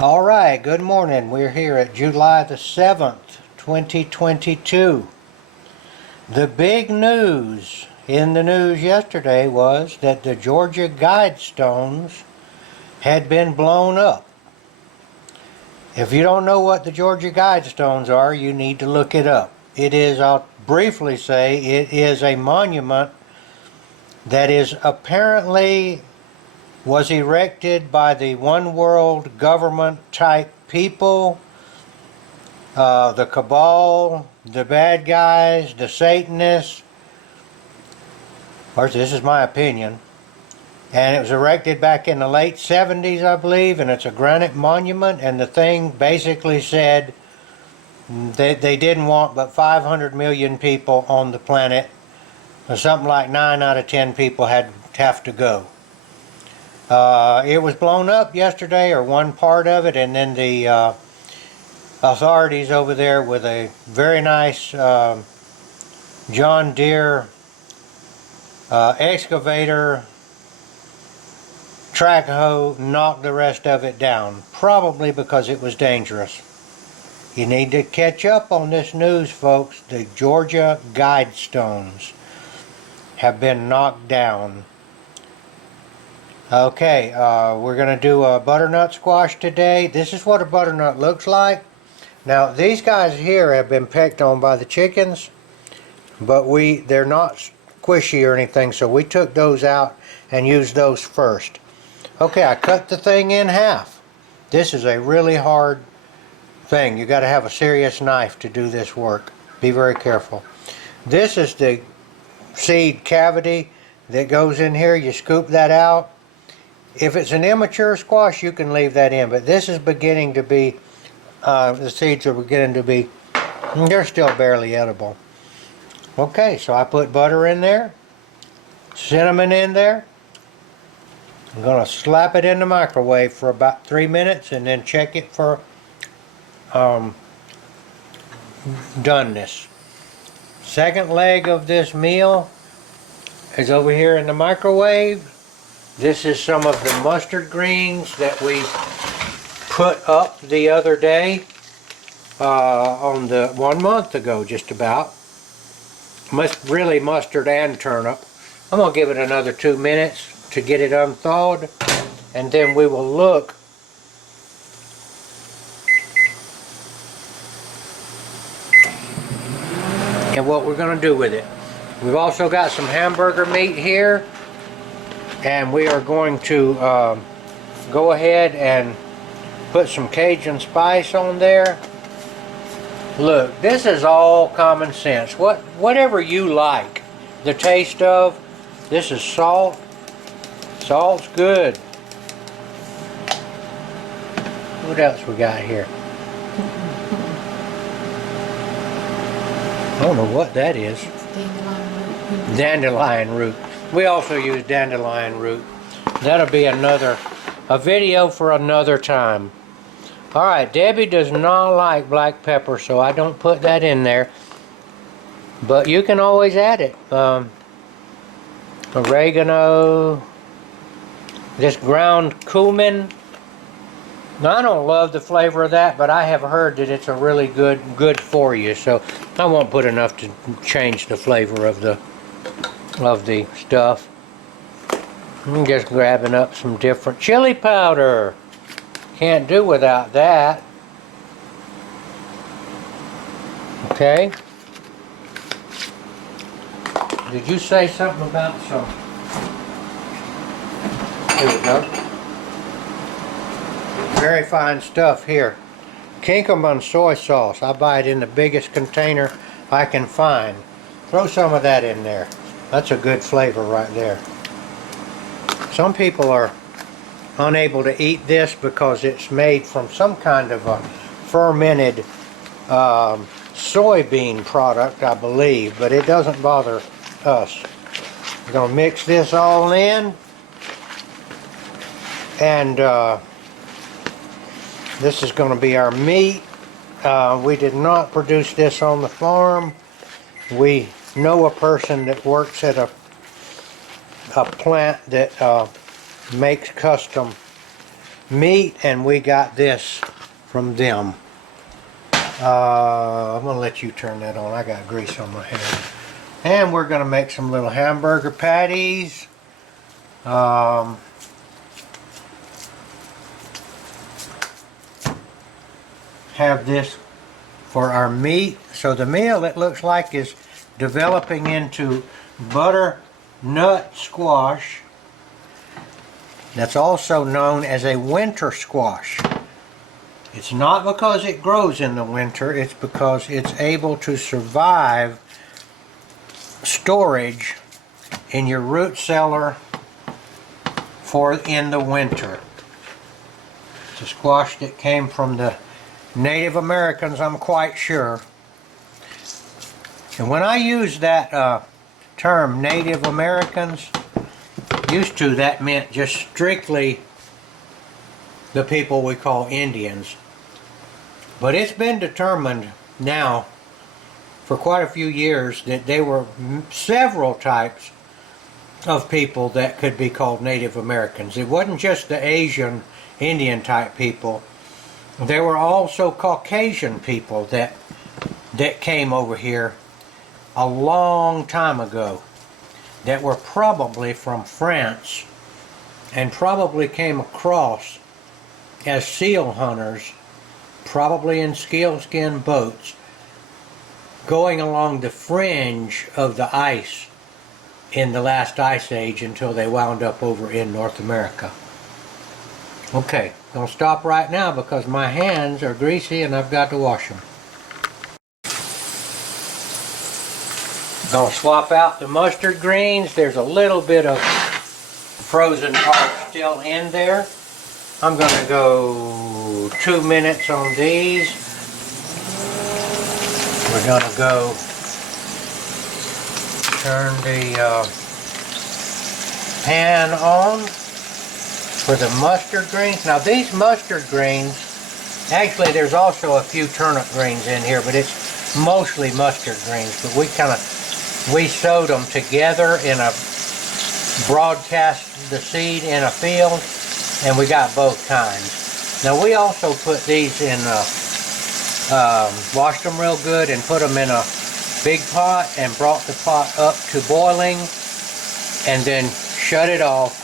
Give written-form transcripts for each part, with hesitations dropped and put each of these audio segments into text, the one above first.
All right, good morning. We're here at July the 7th, 2022. The big news in the news yesterday was that the Georgia Guidestones had been blown up. If you don't know what the Georgia Guidestones are, you need to look it up. I'll briefly say, it is a monument that is apparently was erected by the one world government type people, the cabal, the bad guys, the Satanists. Of course, this is my opinion. And it was erected back in the late 70s, I believe, and it's a granite monument, and the thing basically said they didn't want but 500 million people on the planet, or something like 9 out of 10 people have to go. It was blown up yesterday, or one part of it, and then the authorities over there with a very nice John Deere excavator track hoe knocked the rest of it down, probably because it was dangerous. You need to catch up on this news, folks. The Georgia Guidestones have been knocked down. Okay, we're going to do a butternut squash today. This is what a butternut looks like. Now, these guys here have been pecked on by the chickens, but they're not squishy or anything, so we took those out and used those first. Okay, I cut the thing in half. This is a really hard thing. You got to have a serious knife to do this work. Be very careful. This is the seed cavity that goes in here. You scoop that out. If it's an immature squash, you can leave that in, but this is beginning to be, the seeds are beginning to be, they're still barely edible. Okay, so I put butter in there, cinnamon in there. I'm going to slap it in the microwave for about 3 minutes and then check it for doneness. Second leg of this meal is over here in the microwave. This is some of the mustard greens that we put up the other day, on the 1 month ago, just about. Really mustard and turnip. I'm going to give it another 2 minutes to get it unthawed, and then we will look at what we're going to do with it. We've also got some hamburger meat here, and we are going to go ahead and put some Cajun spice on there. Look, this is all common sense. Whatever you like the taste of. This is salt. Salt's good. What else we got here? I don't know what that is. It's dandelion root. Dandelion root. We also use dandelion root. That'll be a video for another time. Alright, Debbie does not like black pepper, so I don't put that in there. But you can always add it. Oregano. This ground cumin. Now, I don't love the flavor of that, but I have heard that it's a really good for you. So I won't put enough to change the flavor of the stuff. I'm just grabbing up some different chili powder. Can't do without that. Okay. Did you say something about some? Here we go. Very fine stuff here. Kinkleman soy sauce. I buy it in the biggest container I can find. Throw some of that in there. That's a good flavor right there. Some people are unable to eat this because it's made from some kind of a fermented soybean product, I believe, but it doesn't bother us. We're going to mix this all in, and this is going to be our meat. We did not produce this on the farm. We know a person that works at a plant that makes custom meat, and we got this from them. I'm gonna let you turn that on. I got grease on my hand. And we're gonna make some little hamburger patties. Have this for our meat. So the meal, it looks like, is developing into butternut squash. That's also known as a winter squash. It's not because it grows in the winter, it's because it's able to survive storage in your root cellar for in the winter. It's a squash that came from the Native Americans, I'm quite sure. And when I use that term Native Americans, used to, that meant just strictly the people we call Indians. But it's been determined now for quite a few years that there were several types of people that could be called Native Americans. It wasn't just the Asian Indian type people. There were also Caucasian people that came over here a long time ago that were probably from France and probably came across as seal hunters, probably in sealskin boats, going along the fringe of the ice in the last ice age until they wound up over in North America. Okay, I'm gonna stop right now because my hands are greasy and I've got to wash them. Gonna swap out the mustard greens. There's a little bit of frozen part still in there. I'm gonna go 2 minutes on these. We're gonna go turn the pan on for the mustard greens. Now these mustard greens, actually there's also a few turnip greens in here, but it's mostly mustard greens. But we sowed them together in a broadcast the seed in a field, and we got both kinds. Now we also put these in, washed them real good and put them in a big pot and brought the pot up to boiling and then shut it off,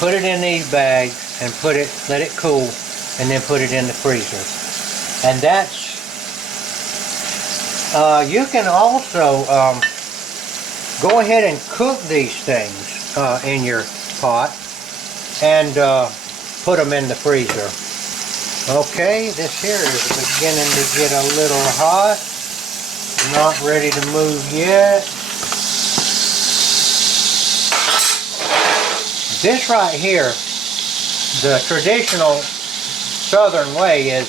put it in these bags and let it cool, and then put it in the freezer. And that's, you can also go ahead and cook these things in your pot and put them in the freezer. Okay, this here is beginning to get a little hot. Not ready to move yet. This right here, the traditional southern way, is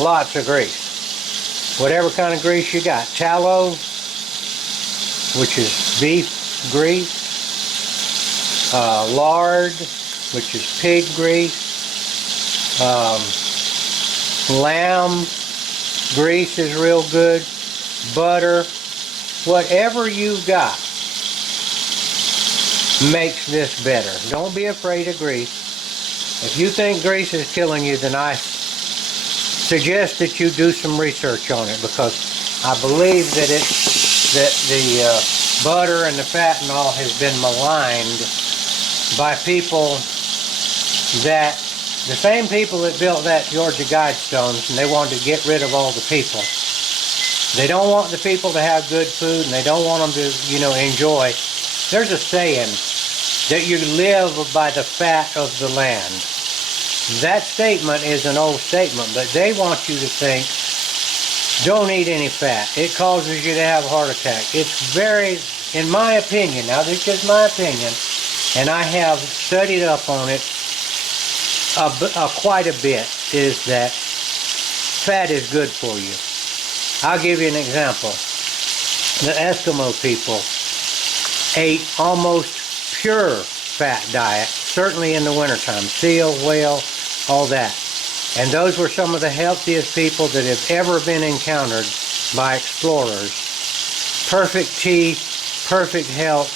lots of grease. Whatever kind of grease you got. Tallow, which is beef grease. Lard, which is pig grease. Lamb grease is real good. Butter, whatever you got makes this better. Don't be afraid of grease. If you think grease is killing you, then I suggest that you do some research on it, because I believe that the butter and the fat and all has been maligned by people that, the same people that built that Georgia Guidestones, and they wanted to get rid of all the people. They don't want the people to have good food, and they don't want them to, enjoy. There's a saying that you live by the fat of the land. That statement is an old statement, but they want you to think, don't eat any fat. It causes you to have a heart attack. It's very, in my opinion, now this is my opinion, and I have studied up on it quite a bit, is that fat is good for you. I'll give you an example. The Eskimo people ate almost pure fat diet, certainly in the wintertime. Seal, whale, all that. And those were some of the healthiest people that have ever been encountered by explorers. Perfect teeth, perfect health,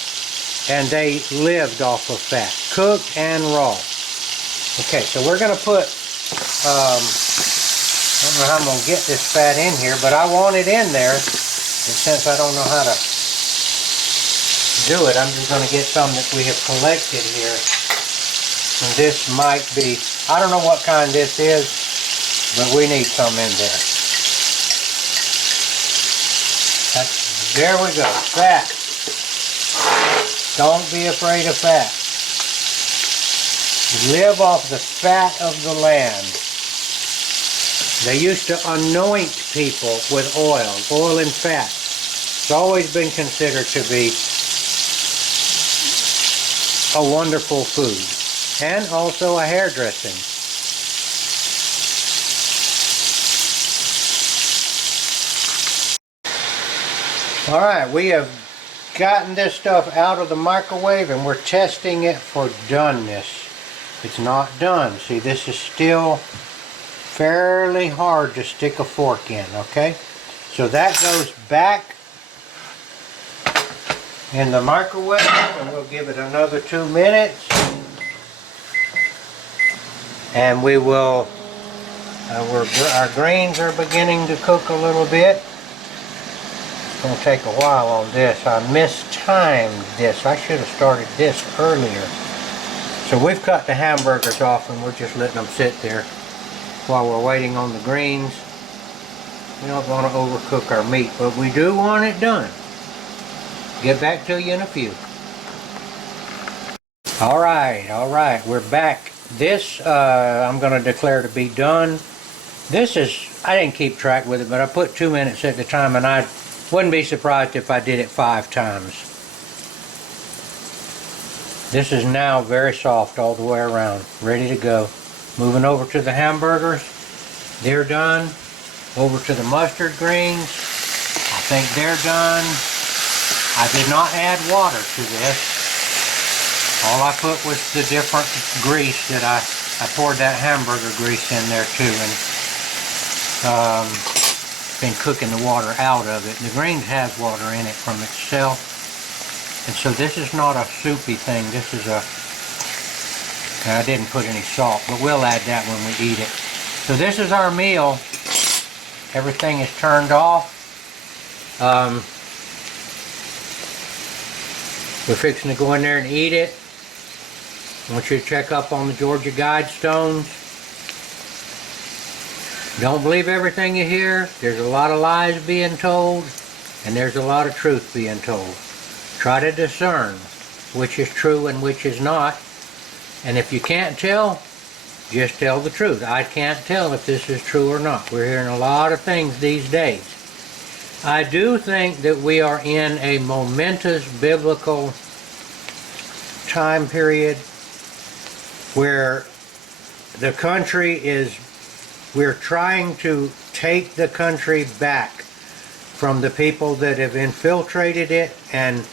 and they lived off of fat, cooked and raw. Okay, so we're going to put, I don't know how I'm going to get this fat in here, but I want it in there. And since I don't know how to do it, I'm just going to get some that we have collected here. And this might be, I don't know what kind this is, but we need some in there. There we go, fat. Don't be afraid of fat. Live off the fat of the land. They used to anoint people with oil and fat. It's always been considered to be a wonderful food, and also a hairdressing. All right, we have gotten this stuff out of the microwave and we're testing it for doneness. It's not done. See, this is still fairly hard to stick a fork in, okay? So that goes back in the microwave and we'll give it another 2 minutes. And we will, our greens are beginning to cook a little bit. It's going to take a while on this. I mistimed this. I should have started this earlier. So we've cut the hamburgers off and we're just letting them sit there while we're waiting on the greens. We don't want to overcook our meat, but we do want it done. Get back to you in a few. Alright, we're back. This I'm going to declare to be done. This is, I didn't keep track with it, but I put 2 minutes at the time, and I wouldn't be surprised if I did it 5 times. This is now very soft all the way around, ready to go. Moving over to the hamburgers. They're done. Over to the mustard greens. I think they're done. I did not add water to this. All I put was the different grease that I poured that hamburger grease in there too, and been cooking the water out of it. The greens has water in it from itself, and so this is not a soupy thing. This is a, I didn't put any salt, but we'll add that when we eat it. So this is our meal. Everything is turned off. We're fixing to go in there and eat it. I want you to check up on the Georgia Guidestones. Don't believe everything you hear. There's a lot of lies being told, and there's a lot of truth being told. Try to discern which is true and which is not. And if you can't tell, just tell the truth. I can't tell if this is true or not. We're hearing a lot of things these days. I do think that we are in a momentous biblical time period where the country is, we're trying to take the country back from the people that have infiltrated it and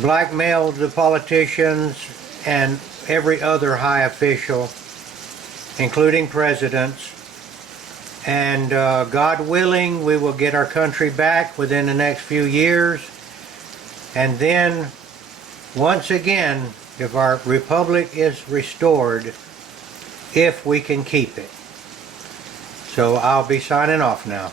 blackmailed the politicians and every other high official, including presidents. And God willing, we will get our country back within the next few years. And then, once again, if our republic is restored, if we can keep it. So I'll be signing off now.